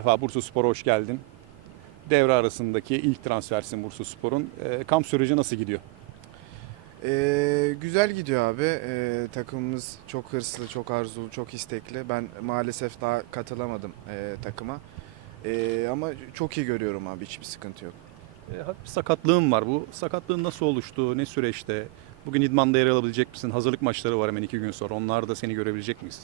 Vefa Bursa Spor'a hoş geldin. Devre arasındaki ilk transfersin Bursa Spor'un. E, kamp süreci nasıl gidiyor? Ee, güzel gidiyor abi. Ee, takımımız çok hırslı, çok arzulu, çok istekli. Ben maalesef daha katılamadım ee, takıma. Ee, ama çok iyi görüyorum abi. Hiçbir sıkıntı yok. E, hafif bir sakatlığın var. Bu sakatlığın nasıl oluştu? Ne süreçte? Bugün idmanda yer alabilecek misin? Hazırlık maçları var hemen iki gün sonra. Onlarda seni görebilecek miyiz?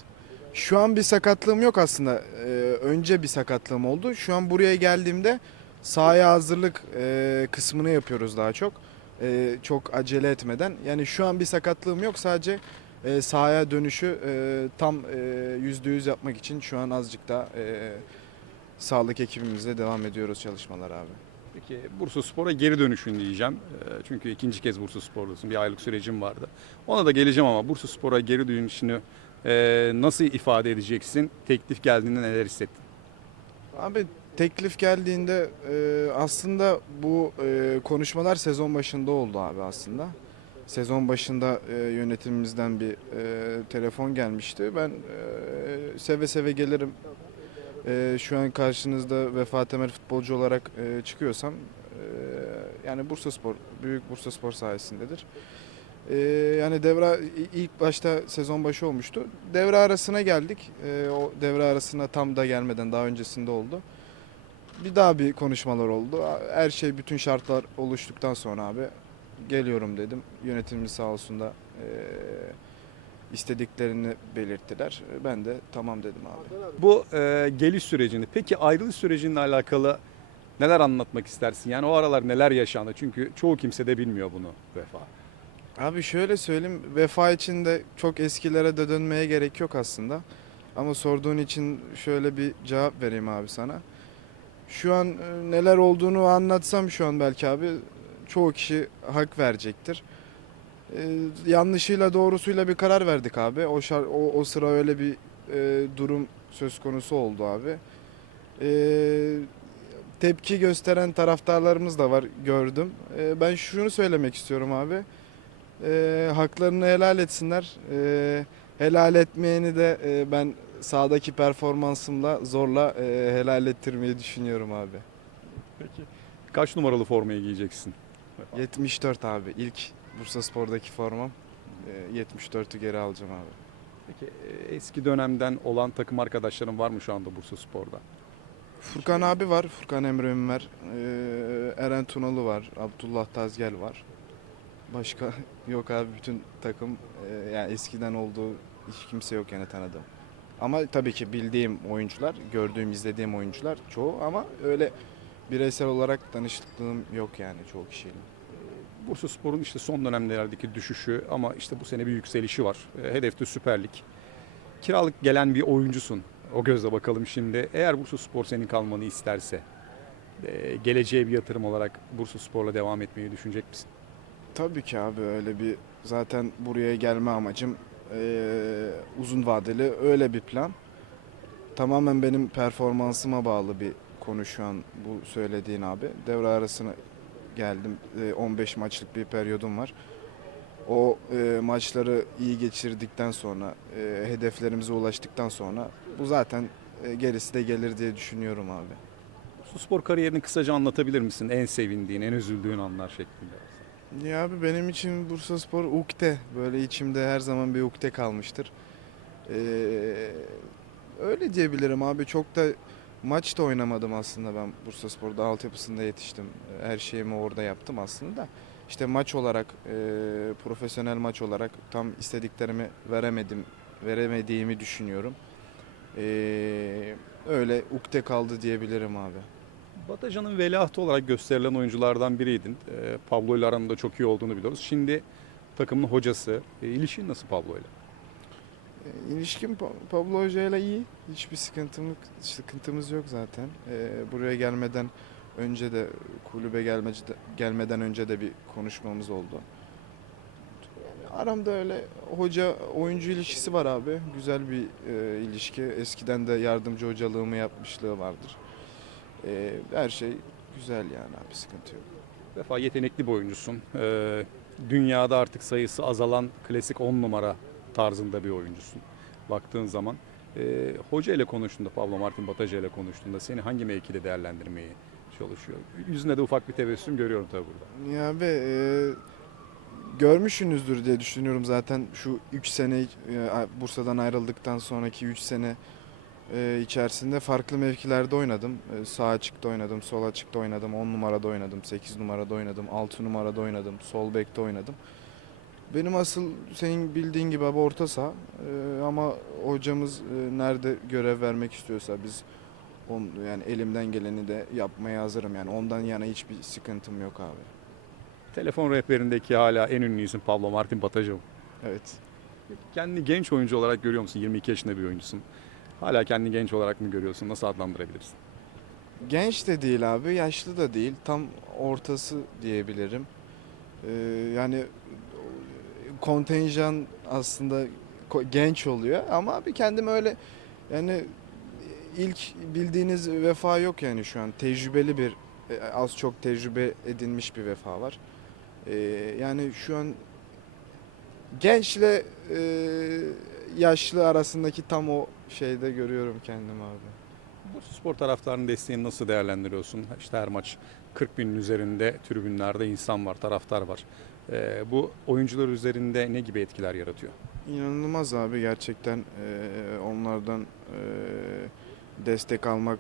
Şu an bir sakatlığım yok aslında. Ee, önce bir sakatlığım oldu. Şu an buraya geldiğimde sahaya hazırlık ee, kısmını yapıyoruz daha çok. Ee, çok acele etmeden. Yani şu an bir sakatlığım yok. Sadece ee, sahaya dönüşü ee, tam ee, yüzde yüz yapmak için şu an azıcık da ee, sağlık ekibimizle devam ediyoruz çalışmalar abi. Peki Bursa Spor'a geri dönüşün diyeceğim. E, çünkü ikinci kez Bursa Spor'dasın. Bir aylık sürecim vardı. Ona da geleceğim ama Bursa Spor'a geri dönüşünü e, nasıl ifade edeceksin? Teklif geldiğinde neler hissettin? Abi teklif geldiğinde e, aslında bu e, konuşmalar sezon başında oldu abi aslında. Sezon başında e, yönetimimizden bir telefon gelmişti. Ben seve seve gelirim. Şu an karşınızda Vefa Temel futbolcu olarak çıkıyorsam e, yani Bursa Spor, büyük Bursa Spor sayesindedir. E, yani devre ilk başta sezon başı olmuştu. Devre arasına geldik. E, o devre arasına tam da gelmeden daha öncesinde oldu. Bir daha bir konuşmalar oldu. Her şey bütün şartlar oluştuktan sonra abi geliyorum dedim. Yönetimimiz sağ olsun da e, istediklerini belirttiler. Ben de tamam dedim abi. Bu e, geliş sürecini, peki ayrılış sürecinle alakalı neler anlatmak istersin? Yani o aralar neler yaşandı? Çünkü çoğu kimse de bilmiyor bunu Vefa. Abi şöyle söyleyeyim. Vefa için de çok eskilere de dönmeye gerek yok aslında. Ama sorduğun için şöyle bir cevap vereyim abi sana. Şu an e, neler olduğunu anlatsam şu an belki abi çoğu kişi hak verecektir. E, yanlışıyla doğrusuyla bir karar verdik abi. O, şar- o, o sıra öyle bir e, durum söz konusu oldu abi. E, tepki gösteren taraftarlarımız da var gördüm. E, ben şunu söylemek istiyorum abi. E, haklarını helal etsinler. E, helal etmeyeni de e, ben sahadaki performansımla zorla e, helal ettirmeyi düşünüyorum abi. Peki. Kaç numaralı formayı giyeceksin? 74 abi ilk Bursa Spor'daki formam. E, 74'ü geri alacağım abi. Peki e, eski dönemden olan takım arkadaşların var mı şu anda Bursa Spor'da? Furkan abi var, Furkan Emre Ünver, e, Eren Tunalı var, Abdullah Tazgel var. Başka yok abi bütün takım e, yani eskiden olduğu hiç kimse yok yani tanıdığım. Ama tabii ki bildiğim oyuncular, gördüğüm, izlediğim oyuncular çoğu ama öyle bireysel olarak tanışıklığım yok yani çoğu kişiyle. Bursa Spor'un işte son dönemlerdeki düşüşü ama işte bu sene bir yükselişi var. E, Hedefte Süper Lig. Kiralık gelen bir oyuncusun. O gözle bakalım şimdi. Eğer Bursa Spor senin kalmanı isterse e, geleceğe bir yatırım olarak Bursa Spor'la devam etmeyi düşünecek misin? Tabii ki abi öyle bir zaten buraya gelme amacım eee, uzun vadeli öyle bir plan. Tamamen benim performansıma bağlı bir konu şu an bu söylediğin abi. Devre arasına geldim. Eee, 15 maçlık bir periyodum var. O eee, maçları iyi geçirdikten sonra, eee, hedeflerimize ulaştıktan sonra bu zaten eee, gerisi de gelir diye düşünüyorum abi. Bursa Spor kariyerini kısaca anlatabilir misin? En sevindiğin, en üzüldüğün anlar şeklinde. Ya abi benim için Bursa Spor ukde. Böyle içimde her zaman bir ukde kalmıştır. Ee, öyle diyebilirim abi. Çok da maç da oynamadım aslında ben Bursa Spor'da. Altyapısında yetiştim. Her şeyimi orada yaptım aslında. İşte maç olarak, e, profesyonel maç olarak tam istediklerimi veremedim, veremediğimi düşünüyorum. Ee, öyle ukde kaldı diyebilirim abi. Batacan'ın veliahtı olarak gösterilen oyunculardan biriydin. E, Pablo ile aranda çok iyi olduğunu biliyoruz. Şimdi takımın hocası. E, ilişkin nasıl Pablo ile? E, İlişkim Pa- Pablo Hoca ile iyi. Hiçbir sıkıntımız, sıkıntımız yok zaten. E, buraya gelmeden önce de kulübe gelmece, gelmeden önce de bir konuşmamız oldu. Aramda öyle hoca oyuncu ilişkisi var abi. Güzel bir e, ilişki. Eskiden de yardımcı hocalığımı yapmışlığı vardır. E, her şey güzel yani abi sıkıntı yok. Vefa yetenekli bir oyuncusun. E, dünyada artık sayısı azalan klasik 10 numara tarzında bir oyuncusun. Baktığın zaman. E, hoca ile konuştuğunda, Pablo Martin Bataja ile konuştuğunda seni hangi mevkide değerlendirmeyi çalışıyor? Yüzünde de ufak bir tebessüm görüyorum tabii burada. Ya abi e, görmüşsünüzdür diye düşünüyorum zaten şu 3 sene e, Bursa'dan ayrıldıktan sonraki 3 sene e, içerisinde farklı mevkilerde oynadım. E, sağ açıkta oynadım, sol açıkta oynadım, 10 numarada oynadım, 8 numarada oynadım, 6 numarada oynadım, sol bekte oynadım. Benim asıl senin bildiğin gibi abi orta saha E, ama hocamız e, nerede görev vermek istiyorsa biz on, yani elimden geleni de yapmaya hazırım yani ondan yana hiçbir sıkıntım yok abi. Telefon rehberindeki hala en ünlü isim Pablo Martin Bataja mı? Evet. Kendini genç oyuncu olarak görüyor musun? 22 yaşında bir oyuncusun. Hala kendini genç olarak mı görüyorsun? Nasıl adlandırabilirsin? Genç de değil abi, yaşlı da değil. Tam ortası diyebilirim. Ee, yani kontenjan aslında genç oluyor ama bir kendim öyle yani ilk bildiğiniz vefa yok yani şu an. Tecrübeli bir e, az çok tecrübe edinmiş bir vefa var. Ee, yani şu an gençle e, yaşlı arasındaki tam o şeyde görüyorum kendimi abi. Bu spor taraftarının desteğini nasıl değerlendiriyorsun? İşte her maç 40 binin üzerinde tribünlerde insan var, taraftar var. Ee, bu oyuncular üzerinde ne gibi etkiler yaratıyor? İnanılmaz abi gerçekten eee, onlardan eee, destek almak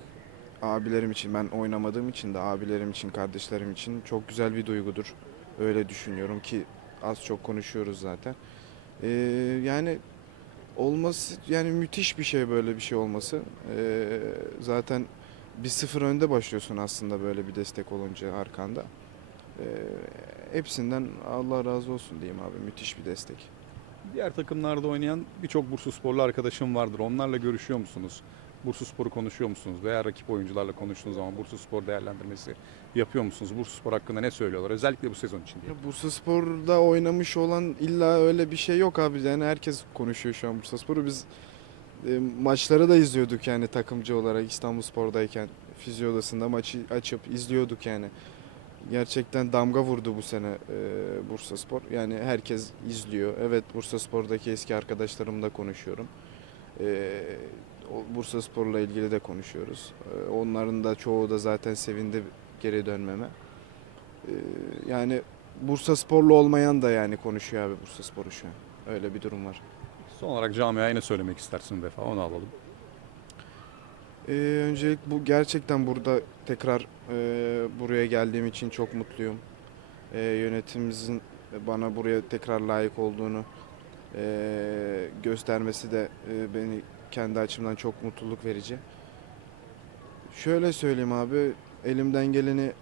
abilerim için ben oynamadığım için de abilerim için kardeşlerim için çok güzel bir duygudur. Öyle düşünüyorum ki az çok konuşuyoruz zaten. Eee, yani olması yani müthiş bir şey böyle bir şey olması. Eee, zaten bir sıfır önde başlıyorsun aslında böyle bir destek olunca arkanda. Eee, hepsinden Allah razı olsun diyeyim abi müthiş bir destek. Diğer takımlarda oynayan birçok Bursa sporlu arkadaşım vardır. Onlarla görüşüyor musunuz? Bursa Spor'u konuşuyor musunuz? Veya rakip oyuncularla konuştuğunuz zaman Bursa Spor değerlendirmesi yapıyor musunuz? Bursa Spor hakkında ne söylüyorlar? Özellikle bu sezon için diye. Ya Bursa Spor'da oynamış olan illa öyle bir şey yok abi. Yani herkes konuşuyor şu an Bursa Spor'u. Biz e, maçları da izliyorduk yani takımcı olarak İstanbul Spor'dayken fizyo odasında maçı açıp izliyorduk yani. Gerçekten damga vurdu bu sene e, Bursa Spor. Yani herkes izliyor. Evet Bursa Spor'daki eski arkadaşlarımla konuşuyorum. E, Bursa Spor'la ilgili de konuşuyoruz. E, onların da çoğu da zaten sevindi geri dönmeme. E, yani Bursa Sporlu olmayan da yani konuşuyor abi Bursa Spor'u şu an. Öyle bir durum var. Son olarak camiaya ne söylemek istersin Vefa? Onu alalım. Ee, öncelik bu gerçekten burada tekrar e, buraya geldiğim için çok mutluyum. Ee, yönetimimizin bana buraya tekrar layık olduğunu e, göstermesi de e, beni kendi açımdan çok mutluluk verici. Şöyle söyleyeyim abi, elimden geleni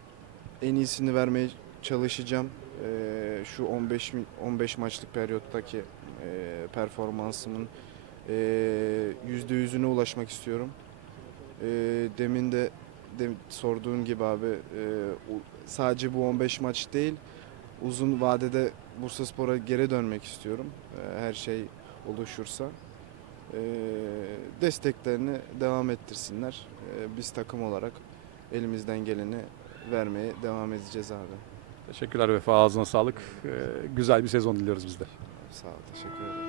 en iyisini vermeye çalışacağım. Ee, şu 15 mi- 15 maçlık periyottaki e, performansımın e, yüzde yüzüne ulaşmak istiyorum. E, demin de, de sorduğun gibi abi e, sadece bu 15 maç değil uzun vadede Bursaspor'a geri dönmek istiyorum. E, her şey oluşursa. E, desteklerini devam ettirsinler. E, biz takım olarak elimizden geleni vermeye devam edeceğiz abi. Teşekkürler Vefa. Ağzına sağlık. Ee, güzel bir sezon diliyoruz biz de. Sağ ol, teşekkür ederim.